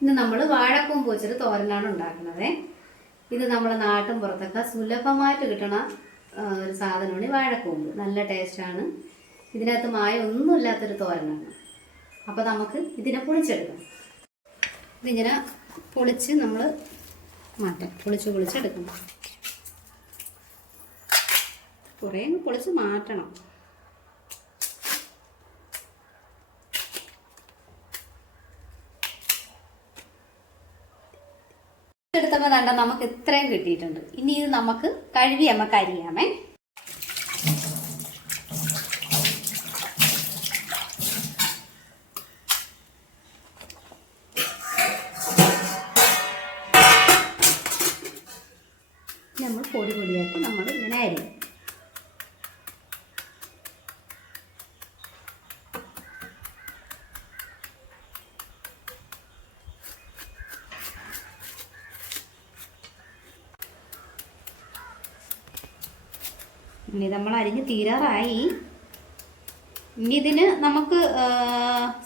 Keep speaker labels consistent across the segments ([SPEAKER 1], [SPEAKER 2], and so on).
[SPEAKER 1] ഇന്ന് നമ്മൾ വാഴക്കൂമ്പ് വെച്ചൊരു തോരനാണ് ഉണ്ടാക്കുന്നത്. ഇത് നമ്മളെ നാട്ടിൻ പുറത്തൊക്കെ സുലഭമായിട്ട് കിട്ടണ ഒരു സാധനമാണ് ഈ വാഴക്കൂമ്പ്. നല്ല ടേസ്റ്റാണ്. ഇതിനകത്ത് മായ ഒന്നുമില്ലാത്തൊരു തോരനാണ്. അപ്പോൾ നമുക്ക് ഇതിനെ പൊളിച്ചെടുക്കാം. ഇതിങ്ങനെ പൊളിച്ച് നമ്മൾ മാറ്റാം. പൊളിച്ച് പൊളിച്ചെടുക്കണം. കുറേ പൊളിച്ച് മാറ്റണം. എടുത്തപ്പോൾ വേണ്ട നമുക്ക് ഇത്രയും കിട്ടിയിട്ടുണ്ട്. ഇനി ഇത് നമുക്ക് കഴുകി നമുക്ക് അരിയാമേ നമ്മൾ പൊടി പൊടിയായിട്ട് നമ്മൾ ഇങ്ങനെ അരിയും. ഇനി നമ്മൾ അരിഞ്ഞ് തീരാറായി. ഇനി ഇതിന് നമുക്ക്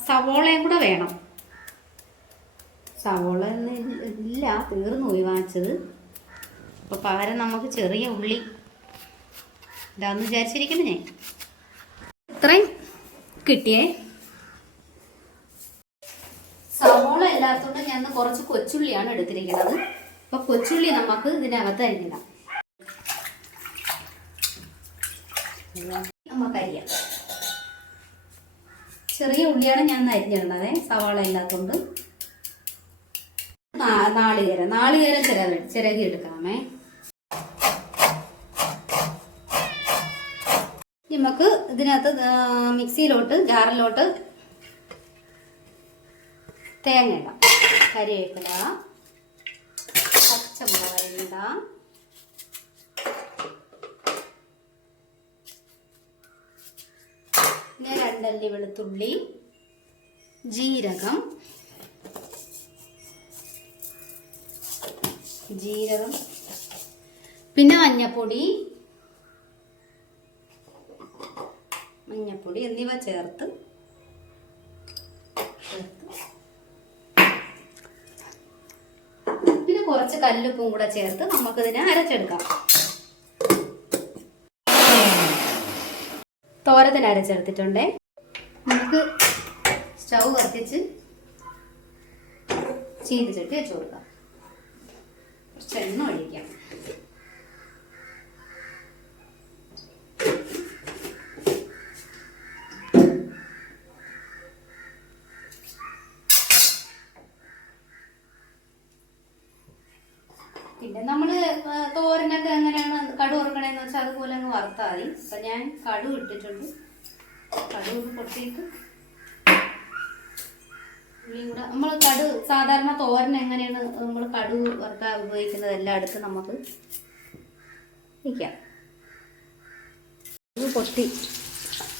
[SPEAKER 1] സവോളയും കൂടെ വേണം. സവോള ഇല്ല തീർന്നു പോയി വാങ്ങിച്ചത്. അപ്പോൾ പകരം നമുക്ക് ചെറിയ ഉള്ളി. ഇതാന്ന് വിചാരിച്ചിരിക്കുന്നു ഞാൻ. ഇത്രയും കിട്ടിയേ. സവോള ഇല്ലാത്തതുകൊണ്ട് ഞാൻ കുറച്ച് കൊച്ചുള്ളിയാണ് എടുത്തിരിക്കുന്നത്. അപ്പോൾ കൊച്ചുള്ളി നമുക്ക് ഇതിനകത്ത് അരിഞ്ഞിടാം. നമുക്കരിയാം ചെറിയ ഉള്ളിയാണ് ഞാൻ അരിഞ്ഞിടണത് സവാള ഇല്ലാത്തതുകൊണ്ട് നാളികേര നാളികേരം ചിരക ചിരകി എടുക്കാമേ നമുക്ക് ഇതിനകത്ത് മിക്സിയിലോട്ട് ജാറിലോട്ട് തേങ്ങ ഇടാം. കരിവേപ്പില പച്ചമുളക് അരിഞ്ഞിടാം പിന്നെ രണ്ടല്ലി വെളുത്തുള്ളി ജീരകം. ജീരകം. പിന്നെ മഞ്ഞപ്പൊടി. മഞ്ഞപ്പൊടി എന്നിവ ചേർത്ത്. പിന്നെ കുറച്ച് കല്ലുപ്പും കൂടെ ചേർത്ത് നമുക്കിതിനെ അരച്ചെടുക്കാം. തോരത്തിന് അരച്ചെടുത്തിട്ടുണ്ടേ? നമുക്ക് സ്റ്റൗ കത്തിച്ച് ചീനച്ചട്ടി വെച്ച് കൊടുക്കാം. കുറച്ച് എണ്ണ ഒഴിക്കാം. പിന്നെ നമ്മൾ തോരനൊക്കെ എങ്ങനെയാണ് കടു വറുക്കണേന്ന് വെച്ചാൽ അതുപോലെ അങ്ങ് വറുത്താൽ മതി. അപ്പൊ ഞാൻ കടു ഇട്ടിട്ടുണ്ട്. കടു ഒന്ന് പൊട്ടിയിട്ട് ഉള്ളിയും കൂടെ. നമ്മൾ കടു സാധാരണ തോരൻ എങ്ങനെയാണ് നമ്മൾ കടു വറുക്കാൻ ഉപയോഗിക്കുന്നത്? എല്ലാം എടുത്ത് നമുക്ക് വയ്ക്കാം കടുക് പൊട്ടി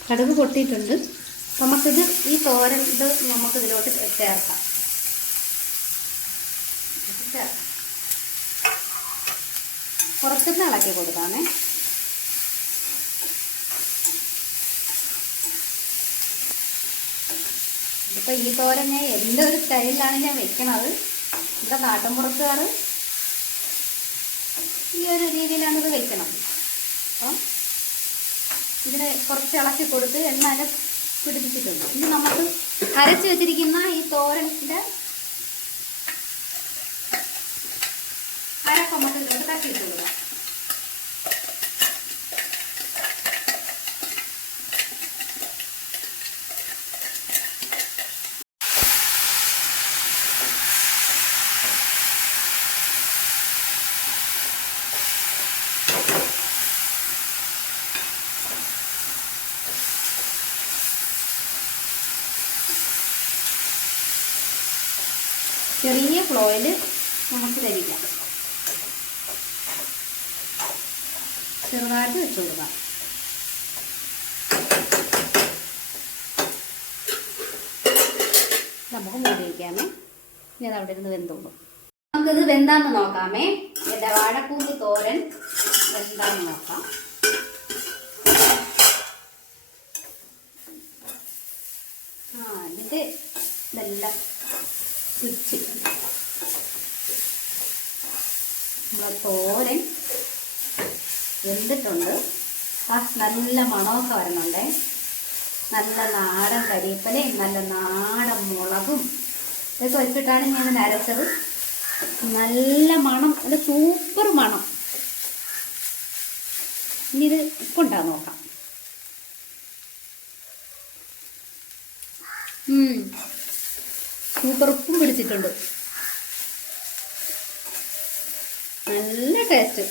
[SPEAKER 1] കടുക് പൊട്ടിയിട്ടുണ്ട് നമുക്കിത് ഈ തോരൻ ഇത് നമുക്ക് ഇതിലോട്ട് ചേർക്കാം. ചേർക്കാം. കുറച്ചൊന്ന് ഇളക്കി കൊടുക്കാമേ. ഇതിപ്പോ ഈ തോരൻ ഞാൻ ഒരു സ്റ്റൈലിലാണ് ഞാൻ വെക്കണത്? ഇവിടെ നാട്ടിൻപുറത്തുകാർ ഈ ഒരു രീതിയിലാണ് ഇത് വെക്കണം. അപ്പം ഇതിനെ കുറച്ച് ഇളക്കി കൊടുത്ത് എണ്ണ പിടിപ്പിച്ചിട്ടുണ്ട്. ഇനി നമുക്ക് അരച്ച് വെച്ചിരിക്കുന്ന ഈ തോരന്റെ അരപ്പ് നമുക്ക് തട്ടിയിട്ടുള്ളത് ചെറിയ ഫ്ലോയിൽ നമുക്ക് ധരിക്കാം. ചെറുതായിട്ട് വെച്ച് കൊടുക്കാം. നമുക്ക് മൂടി അത് അവിടെ ഇരുന്ന് വെന്തോളൂ നമുക്കിത് വെന്താന്ന് നോക്കാമേ. എന്റെ വാഴക്കൂമ്പ് തോരൻ വെന്താന്ന് നോക്കാം. ആ എന്നിട്ട് ഇതെല്ലാം ഉച്ചി നമ്മളെ തോരൻ വെന്തിട്ടുണ്ട്. ആ നല്ല മണമൊക്കെ വരുന്നുണ്ടേ. നല്ല നാടൻ കരിയപ്പലയും നല്ല നാടൻ മുളകും ഇതൊക്കെ വെച്ചിട്ടാണ് ഞാൻ നരച്ചത് നല്ല മണം നല്ല സൂപ്പർ മണം. ഇനി ഇത് ഉപ്പുണ്ടാ നോക്കാം. ഉം. പിടിച്ചിട്ടുണ്ട്. നല്ല ടേസ്റ്റ്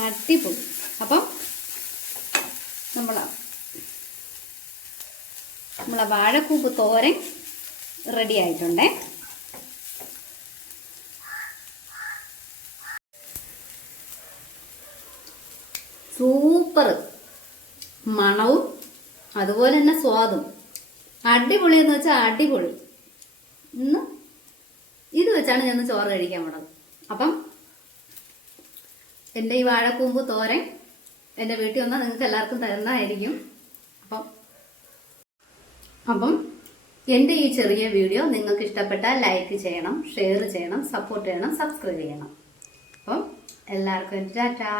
[SPEAKER 1] അടിപൊളി. അപ്പം നമ്മൾ നമ്മളെ വാഴക്കൂപ്പ് തോരൻ റെഡി ആയിട്ടുണ്ടേ. സൂപ്പർ മണവും അതുപോലെ തന്നെ സ്വാദും. അടിപൊളി എന്ന് വെച്ചാൽ അടിപൊളി. ഇന്ന് ഇത് വെച്ചാണ് ഞാൻ ചോറ് കഴിക്കാൻ പോണത്. അപ്പം എന്റെ ഈ വാഴക്കൂമ്പ് തോരൻ എന്റെ വീട്ടിൽ വന്നാൽ നിങ്ങൾക്ക് എല്ലാവർക്കും തരുന്നതായിരിക്കും. അപ്പം അപ്പം എന്റെ ഈ ചെറിയ വീഡിയോ നിങ്ങൾക്ക് ഇഷ്ടപ്പെട്ടാൽ ലൈക്ക് ചെയ്യണം ഷെയർ ചെയ്യണം സപ്പോർട്ട് ചെയ്യണം സബ്സ്ക്രൈബ് ചെയ്യണം. അപ്പം എല്ലാവർക്കും ടാറ്റാ.